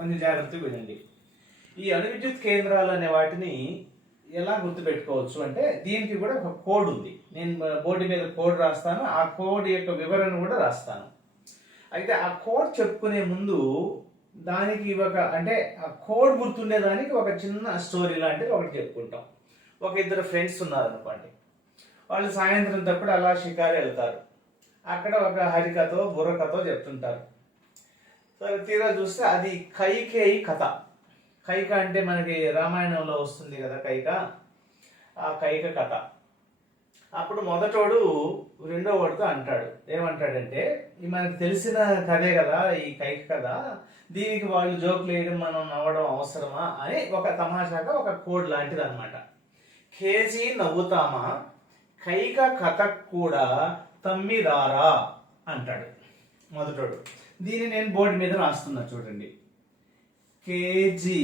కొంచెం జాగ్రత్తగా వినండి. ఈ అణు విద్యుత్ కేంద్రాలు అనే వాటిని ఎలా గుర్తుపెట్టుకోవచ్చు అంటే దీనికి కూడా ఒక కోడ్ ఉంది. నేను బోర్డు మీద కోడ్ రాస్తాను, ఆ కోడ్ యొక్క వివరణ కూడా రాస్తాను. అయితే ఆ కోడ్ చెప్పుకునే ముందు దానికి అంటే ఆ కోడ్ గుర్తుండేదానికి ఒక చిన్న స్టోరీ లాంటిది ఒకటి చెప్పుకుంటాం. ఒక ఇద్దరు ఫ్రెండ్స్ ఉన్నారనుకోండి, వాళ్ళు సాయంత్రం తప్పుడు అలా షికారు వెళ్తారు. అక్కడ ఒక హరికథో బుర్రకథో చెప్తుంటారు. సరే తీరా చూస్తే అది కైకేయి కథ. కైక అంటే మనకి రామాయణంలో వస్తుంది కదా కైక, ఆ కైక కథ. అప్పుడు మొదటోడు రెండో వాడితో అంటాడు, ఏమంటాడంటే మనకి తెలిసిన కథే కదా ఈ కైక కథ, దీనికి వాళ్ళు జోకులు వేయడం మనం నవ్వడం అవసరమా అని ఒక తమాషాగా ఒక కోడ్ లాంటిది అనమాట. కేజీ నవ్వుతామా కైక కథకు కూడా తమ్మిదారా అంటాడు మొదటోడు. దీన్ని నేను బోర్డు మీద రాస్తున్నా చూడండి. కేజీ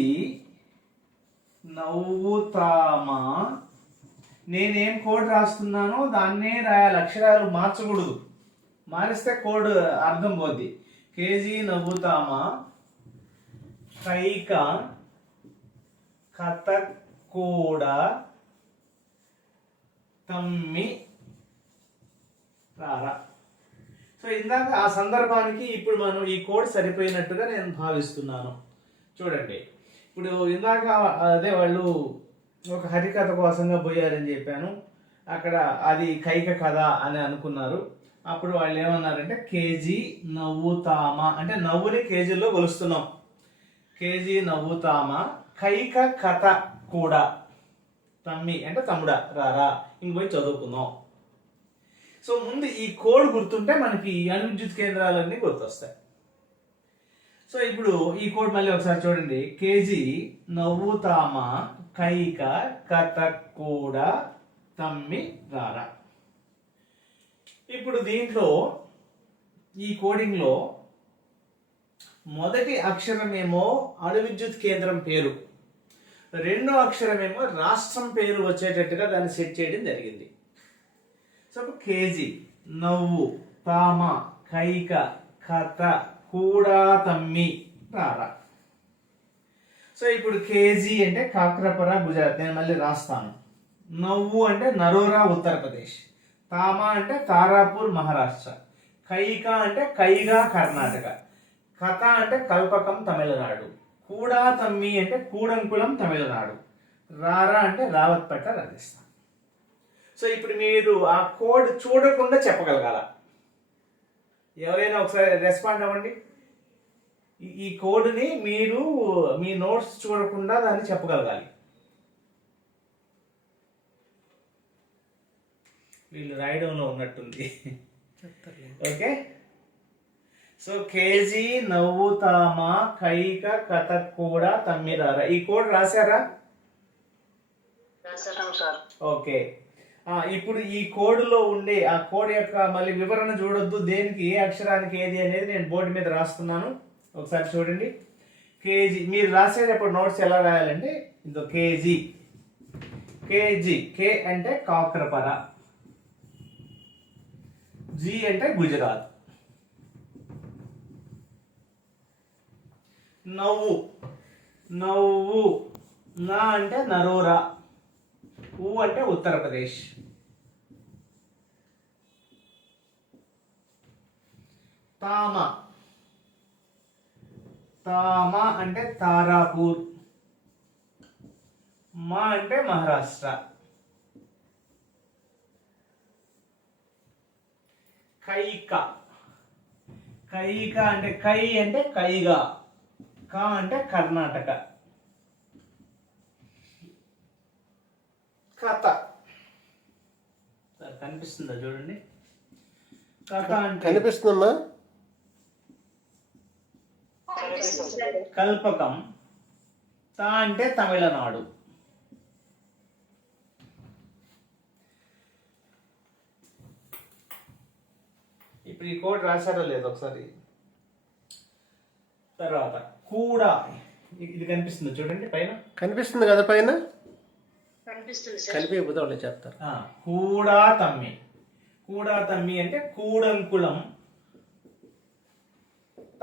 నవ్వుతామా, నేనేం కోడ్ రాస్తున్నానో దాన్నే రాయాలి, అక్షరాలు మార్చకూడదు. మారిస్తే కోడ్ అర్థం పోద్ది. కేజీ నవ్వుతామా కైక కథ కూడా తమ్మి రారా. సో ఇందాక ఆ సందర్భానికి ఇప్పుడు మనం ఈ కోడ్ సరిపోయినట్టుగా నేను భావిస్తున్నాను. చూడండి, ఇప్పుడు ఇందాక అదే వాళ్ళు ఒక హరికథ కోసంగా పోయారని చెప్పాను, అక్కడ అది కైక కథ అని అనుకున్నారు. అప్పుడు వాళ్ళు ఏమన్నారంటే కేజీ నవ్వుతామా అంటే నవ్వుని కేజీలో కొలుస్తున్నాం. కేజీ నవ్వుతామా కైక కథ కూడా తమ్మి అంటే తమ్ముడా రారా ఇంకపోయి చదువుకుందాం. సో ముందు ఈ కోడ్ గుర్తుంటే మనకి అణు విద్యుత్ కేంద్రాలన్నీ గుర్తొస్తాయి. సో ఇప్పుడు ఈ కోడ్ మళ్ళీ ఒకసారి చూడండి. కేజీ నవ్వుతామా కైక కథ కూడా తమ్మి రారా. ఇప్పుడు దీంట్లో ఈ కోడింగ్ లో మొదటి అక్షరమేమో అణు విద్యుత్ కేంద్రం పేరు, రెండో అక్షరమేమో రాష్ట్రం పేరు వచ్చేటట్టుగా దాన్ని సెట్ చేయడం జరిగింది. సో కేజీ నవ్వు తామ కైక కథ కూడా తమ్మి రారా. సో ఇప్పుడు కేజీ అంటే కాక్రపర గుజరాత్, నేను మళ్ళీ రాస్తాను. నవ్వు అంటే నరోరా ఉత్తరప్రదేశ్, తామ అంటే తారాపూర్ మహారాష్ట్ర, కైక అంటే కైగా కర్ణాటక, కథ అంటే కల్పకం తమిళనాడు, కూడా తమ్మి అంటే కూడంకుళం తమిళనాడు, రారా అంటే రావత్పేట రాజస్థాన్. సో ఇప్పుడు మీరు ఆ కోడ్ చూడకుండా చెప్పగలగాల. ఎవరైనా ఒకసారి రెస్పాండ్ అవ్వండి. ఈ కోడ్ని మీరు మీ నోట్స్ చూడకుండా దాన్ని చెప్పగలగాలి. వీళ్ళు రాయడంలో ఉన్నట్టుంది. ఓకే, సో కేజీ నవ్వుతామా కైక కథ కూడా తమ్మిదారా. ఈ కోడ్ రాశారా? ఓకే, ఇప్పుడు ఈ కోడ్లో ఉండే ఆ కోడ్ యొక్క మళ్ళీ వివరణ చూడొద్దు, దేనికి ఏ అక్షరానికి ఏది అనేది నేను బోర్డు మీద రాస్తున్నాను. ఒకసారి చూడండి. కేజీ మీరు రాసేటప్పుడు నోట్స్ ఎలా రాయాలంటే ఇంకో కేజీ, కేజీ కే అంటే కాక్రపర, జీ అంటే గుజరాత్, నవ్వు నవ్వు నా అంటే నరోరా, ఊ అంటే ఉత్తరప్రదేశ్, తామ తామ అంటే తారాపూర్, మా అంటే మహారాష్ట్ర, కైక కైక అంటే కై అంటే కైగా, కా అంటే కర్ణాటక, కథ కనిపిస్తుందా చూడండి. కథ అంటే కనిపిస్తుందమ్మా. కల్పకం, తా అంటే తమిళనాడు, ఇప్పుడు ఈ కోడ్ రాశారో లేదు ఒకసారి. తర్వాత కూడా ఇది కనిపిస్తుంది చూడండి పైన. కనిపిస్తుంది కదా పైన, కలిపిపోతే వాళ్ళు చెప్తారు. కూడా తమ్మి, కూడా తమ్మి అంటే కూడంకుళం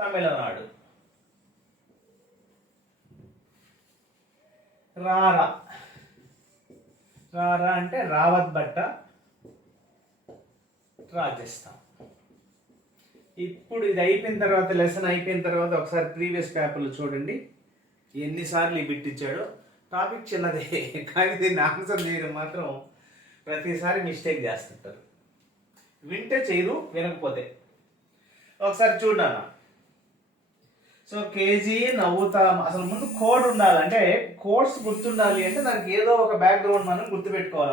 తమిళనాడు. రారా రారా అంటే రావత్ భట్ట రాజస్థాన్. ఇప్పుడు ఇది అయిపోయిన తర్వాత, లెసన్ అయిపోయిన తర్వాత ఒకసారి ప్రీవియస్ పేపర్లు చూడండి ఎన్నిసార్లు ఈ బిట్ ఇచ్చాడో. టాపిక్ చిన్నదే కానీ దీన్ని ఆన్సర్ చేయడం మాత్రం ప్రతిసారి మిస్టేక్ చేస్తుంటారు. వింటే చేయరు, వినకపోతే. ఒకసారి చూడన్నా. సో కేజీ నవ్వుతాం, అసలు ముందు కోడ్ ఉండాలి. అంటే కోడ్స్ గుర్తుండాలి అంటే దానికి ఏదో ఒక బ్యాక్గ్రౌండ్ మనం గుర్తుపెట్టుకోవాలి.